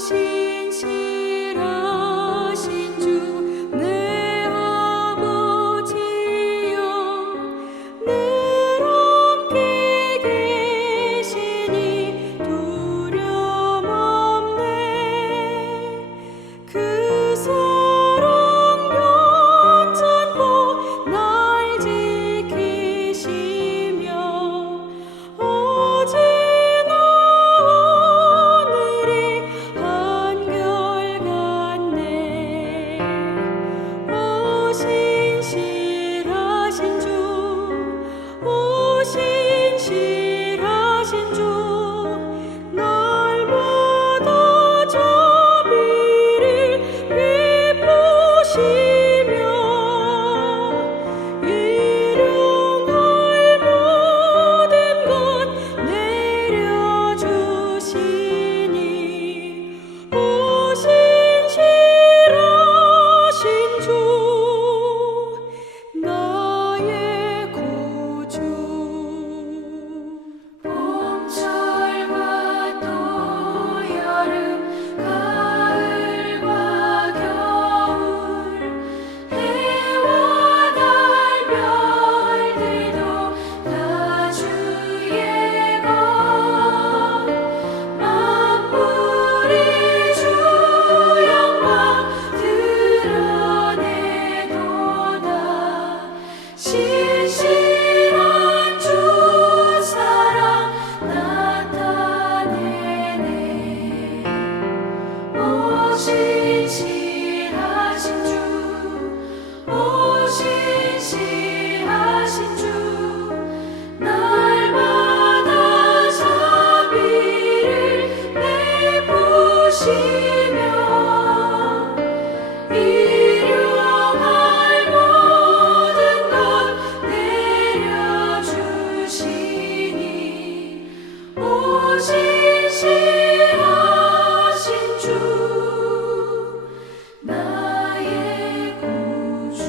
신실하신 주 내 아버지여 늘 함께 계시니 두려움 없네. 그 사랑 연전코 날 지키시며 어제나 오늘이 한결같네. 오 신실하신 주, 오 신실하신 주 날마다 자비를 베푸시며 일용할 모든 것 내려주시니 오 신실하신 주 나의 구주. 봄철과 또 여름 가을과 겨울 해와 달 별들도 다 주의 것 만물이 주 영광 드러내도다. 신실한 주 사랑 나타내네. 오 신실하신 주, 오 신실하신 주 날마다 자비를 베푸시며 일용할 모든 것 내려주시니 오 신실하신 주 나의 구주.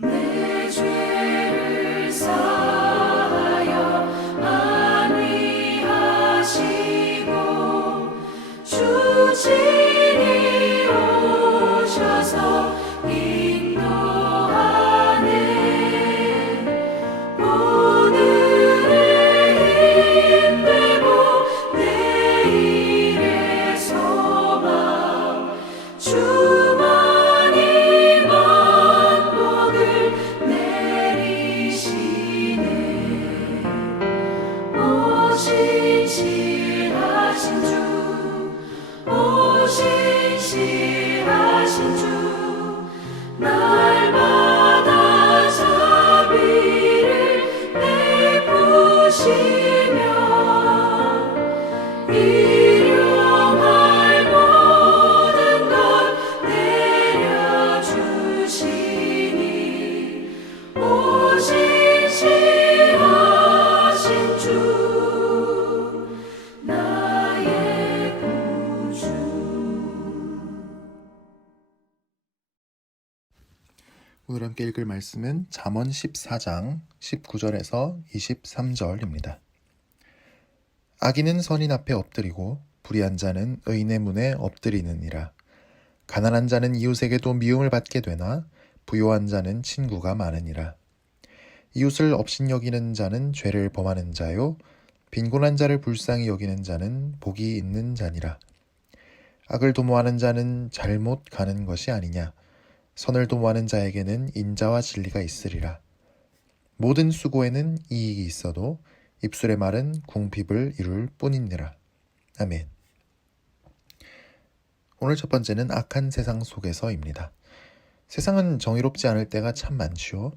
내 죄를 사하여 안위하시고 주 친히 오셔서 인도하네. 오늘의 힘되고 내일의 소망 주만이 만복을 내리시네. 오 신실하신 주, 오 신실하신 주 날마다 자비를 베푸시며 일용할 모든 것 내려주시니 오 신실하신 주 나의 구주. 오늘 함께 읽을 말씀은 잠언 14장 19절에서 23절입니다. 악인은 선인 앞에 엎드리고 불의한 자는 의인의 문에 엎드리느니라. 가난한 자는 이웃에게도 미움을 받게 되나 부요한 자는 친구가 많으니라. 이웃을 업신여기는 자는 죄를 범하는 자요 빈곤한 자를 불쌍히 여기는 자는 복이 있는 자니라. 악을 도모하는 자는 잘못 가는 것이 아니냐. 선을 도모하는 자에게는 인자와 진리가 있으리라. 모든 수고에는 이익이 있어도 입술의 말은 궁핍을 이룰 뿐이니라. 아멘. 오늘 첫 번째는 악한 세상 속에서입니다. 세상은 정의롭지 않을 때가 참 많지요.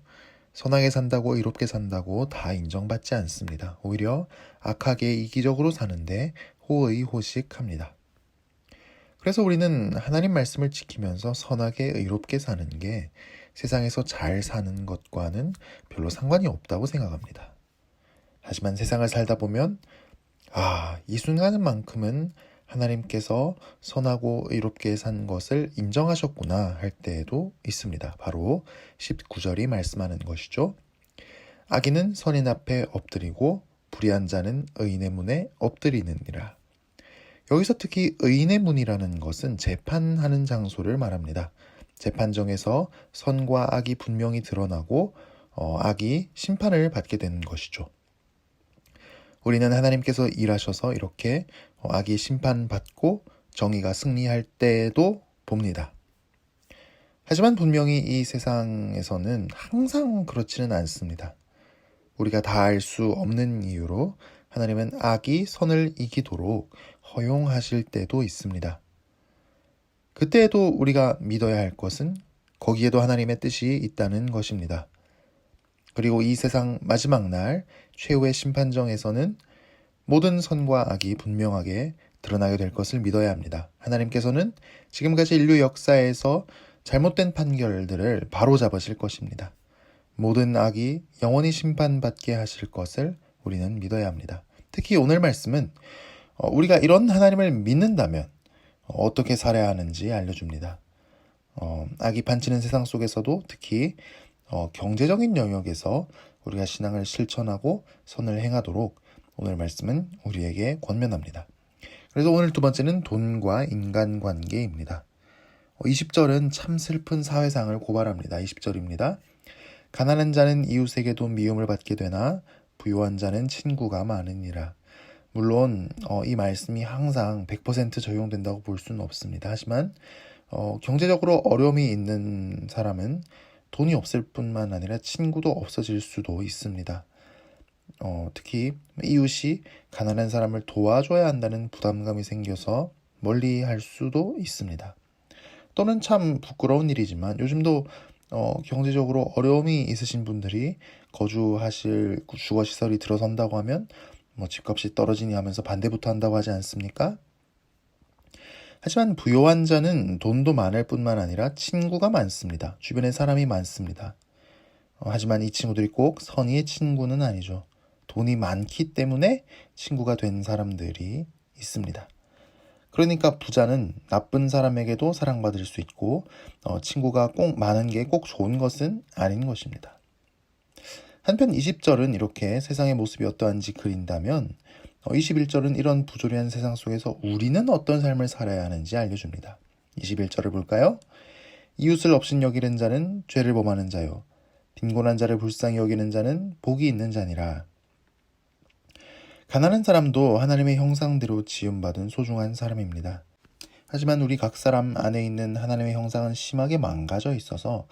선하게 산다고 의롭게 산다고 다 인정받지 않습니다. 오히려 악하게 이기적으로 사는데 호의호식합니다. 그래서 우리는 하나님 말씀을 지키면서 선하게 의롭게 사는 게 세상에서 잘 사는 것과는 별로 상관이 없다고 생각합니다. 하지만 세상을 살다 보면 이 순간만큼은 하나님께서 선하고 의롭게 산 것을 인정하셨구나 할 때에도 있습니다. 바로 19절이 말씀하는 것이죠. 악인은 선인 앞에 엎드리고 불의한 자는 의인의 문에 엎드리느니라. 여기서 특히 의인의 문이라는 것은 재판하는 장소를 말합니다. 재판정에서 선과 악이 분명히 드러나고 악이 심판을 받게 되는 것이죠. 우리는 하나님께서 일하셔서 이렇게 악이 심판받고 정의가 승리할 때도 봅니다. 하지만 분명히 이 세상에서는 항상 그렇지는 않습니다. 우리가 다 알 수 없는 이유로 하나님은 악이 선을 이기도록 허용하실 때도 있습니다. 그때에도 우리가 믿어야 할 것은 거기에도 하나님의 뜻이 있다는 것입니다. 그리고 이 세상 마지막 날 최후의 심판정에서는 모든 선과 악이 분명하게 드러나게 될 것을 믿어야 합니다. 하나님께서는 지금까지 인류 역사에서 잘못된 판결들을 바로잡으실 것입니다. 모든 악이 영원히 심판받게 하실 것을 우리는 믿어야 합니다. 특히 오늘 말씀은 우리가 이런 하나님을 믿는다면 어떻게 살아야 하는지 알려줍니다. 악이 판치는 세상 속에서도 특히 경제적인 영역에서 우리가 신앙을 실천하고 선을 행하도록 오늘 말씀은 우리에게 권면합니다. 그래서 오늘 두 번째는 돈과 인간관계입니다. 20절은 참 슬픈 사회상을 고발합니다. 20절입니다. 가난한 자는 이웃에게도 미움을 받게 되나 부유한 자는 친구가 많으니라. 물론 이 말씀이 항상 100% 적용된다고 볼 수는 없습니다. 하지만 경제적으로 어려움이 있는 사람은 돈이 없을 뿐만 아니라 친구도 없어질 수도 있습니다. 특히 이웃이 가난한 사람을 도와줘야 한다는 부담감이 생겨서 멀리 할 수도 있습니다. 또는 참 부끄러운 일이지만 요즘도 경제적으로 어려움이 있으신 분들이 거주하실 주거시설이 들어선다고 하면 집값이 떨어지니 하면서 반대부터 한다고 하지 않습니까? 하지만 부유한 자는 돈도 많을 뿐만 아니라 친구가 많습니다. 주변에 사람이 많습니다. 하지만 이 친구들이 꼭 선의의 친구는 아니죠. 돈이 많기 때문에 친구가 된 사람들이 있습니다. 그러니까 부자는 나쁜 사람에게도 사랑받을 수 있고 친구가 꼭 많은 게 꼭 좋은 것은 아닌 것입니다. 한편 20절은 이렇게 세상의 모습이 어떠한지 그린다면 21절은 이런 부조리한 세상 속에서 우리는 어떤 삶을 살아야 하는지 알려줍니다. 21절을 볼까요? 이웃을 업신여기는 자는 죄를 범하는 자요 빈곤한 자를 불쌍히 여기는 자는 복이 있는 자니라. 가난한 사람도 하나님의 형상대로 지음받은 소중한 사람입니다. 하지만 우리 각 사람 안에 있는 하나님의 형상은 심하게 망가져 있어서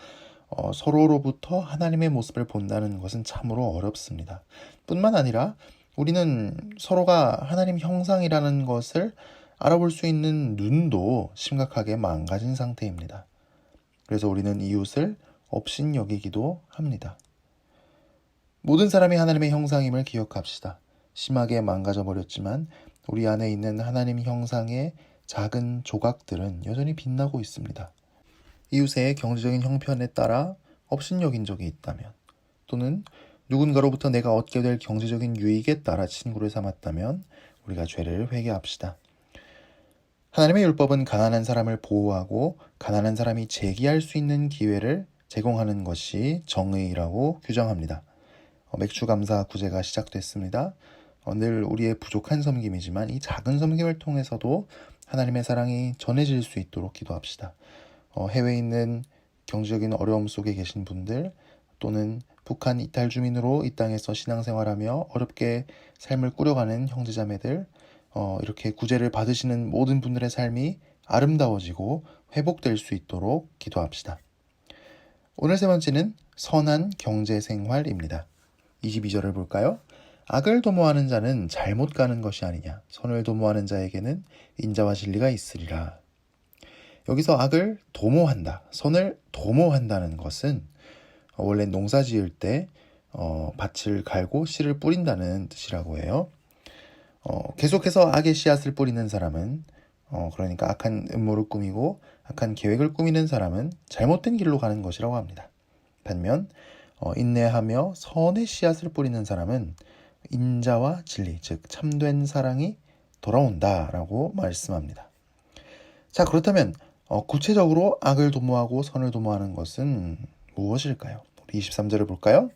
서로로부터 하나님의 모습을 본다는 것은 참으로 어렵습니다. 뿐만 아니라 우리는 서로가 하나님 형상이라는 것을 알아볼 수 있는 눈도 심각하게 망가진 상태입니다. 그래서 우리는 이웃을 업신여기기도 합니다. 모든 사람이 하나님의 형상임을 기억합시다. 심하게 망가져 버렸지만 우리 안에 있는 하나님 형상의 작은 조각들은 여전히 빛나고 있습니다. 이웃의 경제적인 형편에 따라 업신여긴 적이 있다면 또는 누군가로부터 내가 얻게 될 경제적인 유익에 따라 친구를 삼았다면 우리가 죄를 회개합시다. 하나님의 율법은 가난한 사람을 보호하고 가난한 사람이 제기할 수 있는 기회를 제공하는 것이 정의라고 규정합니다. 맥주감사 구제가 시작됐습니다. 늘 우리의 부족한 섬김이지만 이 작은 섬김을 통해서도 하나님의 사랑이 전해질 수 있도록 기도합시다. 해외에 있는 경제적인 어려움 속에 계신 분들 또는 북한 이탈 주민으로 이 땅에서 신앙생활하며 어렵게 삶을 꾸려가는 형제자매들 이렇게 구제를 받으시는 모든 분들의 삶이 아름다워지고 회복될 수 있도록 기도합시다. 오늘 세 번째는 선한 경제생활입니다. 22절을 볼까요? 악을 도모하는 자는 잘못 가는 것이 아니냐. 선을 도모하는 자에게는 인자와 진리가 있으리라. 여기서 악을 도모한다, 선을 도모한다는 것은 원래 농사 지을 때 밭을 갈고 씨를 뿌린다는 뜻이라고 해요. 계속해서 악의 씨앗을 뿌리는 사람은 그러니까 악한 음모를 꾸미고 악한 계획을 꾸미는 사람은 잘못된 길로 가는 것이라고 합니다. 반면 인내하며 선의 씨앗을 뿌리는 사람은 인자와 진리, 즉 참된 사랑이 돌아온다라고 말씀합니다. 자, 그렇다면 구체적으로 악을 도모하고 선을 도모하는 것은 무엇일까요? 우리 23절을 볼까요?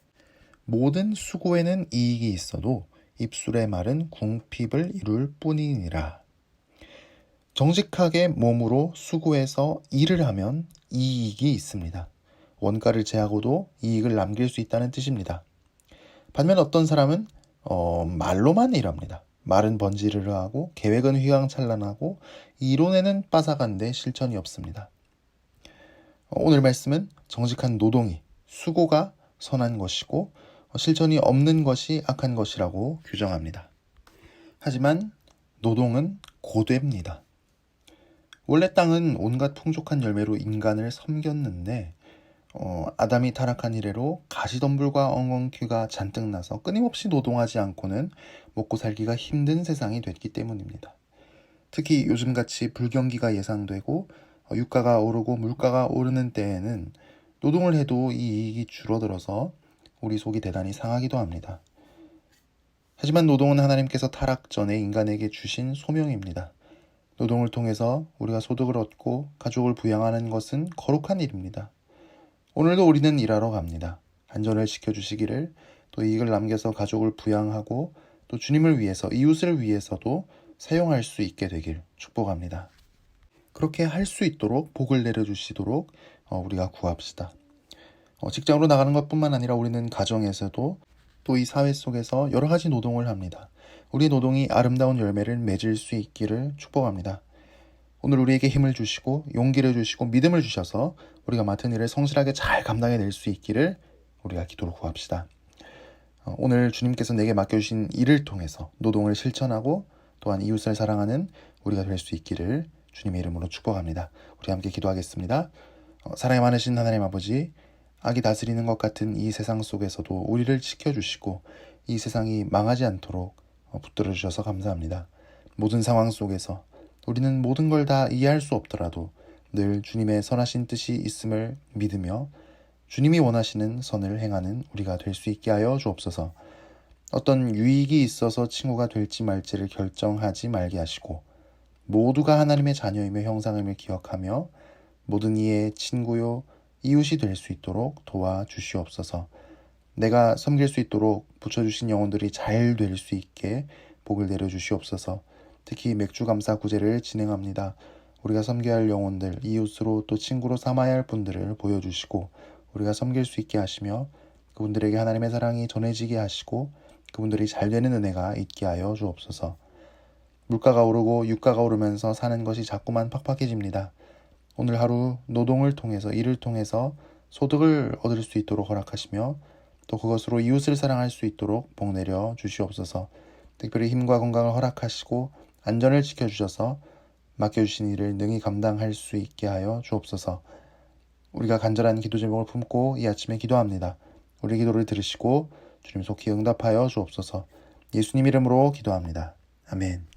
모든 수고에는 이익이 있어도 입술의 말은 궁핍을 이룰 뿐이니라. 정직하게 몸으로 수고해서 일을 하면 이익이 있습니다. 원가를 제하고도 이익을 남길 수 있다는 뜻입니다. 반면 어떤 사람은 말로만 일합니다. 말은 번지르르 하고 계획은 휘황찬란하고 이론에는 빠삭한데 실천이 없습니다. 오늘 말씀은 정직한 노동이 수고가 선한 것이고 실천이 없는 것이 악한 것이라고 규정합니다. 하지만 노동은 고됩니다. 원래 땅은 온갖 풍족한 열매로 인간을 섬겼는데 아담이 타락한 이래로 가시덤불과 엉겅퀴가 잔뜩 나서 끊임없이 노동하지 않고는 먹고 살기가 힘든 세상이 됐기 때문입니다. 특히 요즘같이 불경기가 예상되고 유가가 오르고 물가가 오르는 때에는 노동을 해도 이 이익이 줄어들어서 우리 속이 대단히 상하기도 합니다. 하지만 노동은 하나님께서 타락 전에 인간에게 주신 소명입니다. 노동을 통해서 우리가 소득을 얻고 가족을 부양하는 것은 거룩한 일입니다. 오늘도 우리는 일하러 갑니다. 안전을 지켜주시기를, 또 이익을 남겨서 가족을 부양하고 또 주님을 위해서, 이웃을 위해서도 사용할 수 있게 되길 축복합니다. 그렇게 할 수 있도록 복을 내려주시도록 우리가 구합시다. 직장으로 나가는 것뿐만 아니라 우리는 가정에서도 또 이 사회 속에서 여러 가지 노동을 합니다. 우리 노동이 아름다운 열매를 맺을 수 있기를 축복합니다. 오늘 우리에게 힘을 주시고 용기를 주시고 믿음을 주셔서 우리가 맡은 일을 성실하게 잘 감당해낼 수 있기를 우리가 기도로 구합시다. 오늘 주님께서 내게 맡겨주신 일을 통해서 노동을 실천하고 또한 이웃을 사랑하는 우리가 될 수 있기를 주님의 이름으로 축복합니다. 우리 함께 기도하겠습니다. 사랑이 많으신 하나님 아버지, 악이 다스리는 것 같은 이 세상 속에서도 우리를 지켜주시고 이 세상이 망하지 않도록 붙들어 주셔서 감사합니다. 모든 상황 속에서 우리는 모든 걸 다 이해할 수 없더라도 늘 주님의 선하신 뜻이 있음을 믿으며 주님이 원하시는 선을 행하는 우리가 될 수 있게 하여 주옵소서. 어떤 유익이 있어서 친구가 될지 말지를 결정하지 말게 하시고 모두가 하나님의 자녀이며 형상임을 기억하며 모든 이의 친구요 이웃이 될 수 있도록 도와주시옵소서. 내가 섬길 수 있도록 붙여주신 영혼들이 잘 될 수 있게 복을 내려주시옵소서. 특히 맥주감사 구제를 진행합니다. 우리가 섬겨야 할 영혼들, 이웃으로 또 친구로 삼아야 할 분들을 보여주시고 우리가 섬길 수 있게 하시며 그분들에게 하나님의 사랑이 전해지게 하시고 그분들이 잘 되는 은혜가 있게 하여 주옵소서. 물가가 오르고 유가가 오르면서 사는 것이 자꾸만 팍팍해집니다. 오늘 하루 노동을 통해서, 일을 통해서 소득을 얻을 수 있도록 허락하시며 또 그것으로 이웃을 사랑할 수 있도록 복 내려 주시옵소서. 특별히 힘과 건강을 허락하시고 안전을 지켜주셔서 맡겨주신 일을 능히 감당할 수 있게 하여 주옵소서. 우리가 간절한 기도 제목을 품고 이 아침에 기도합니다. 우리 기도를 들으시고 주님 속히 응답하여 주옵소서. 예수님 이름으로 기도합니다. 아멘.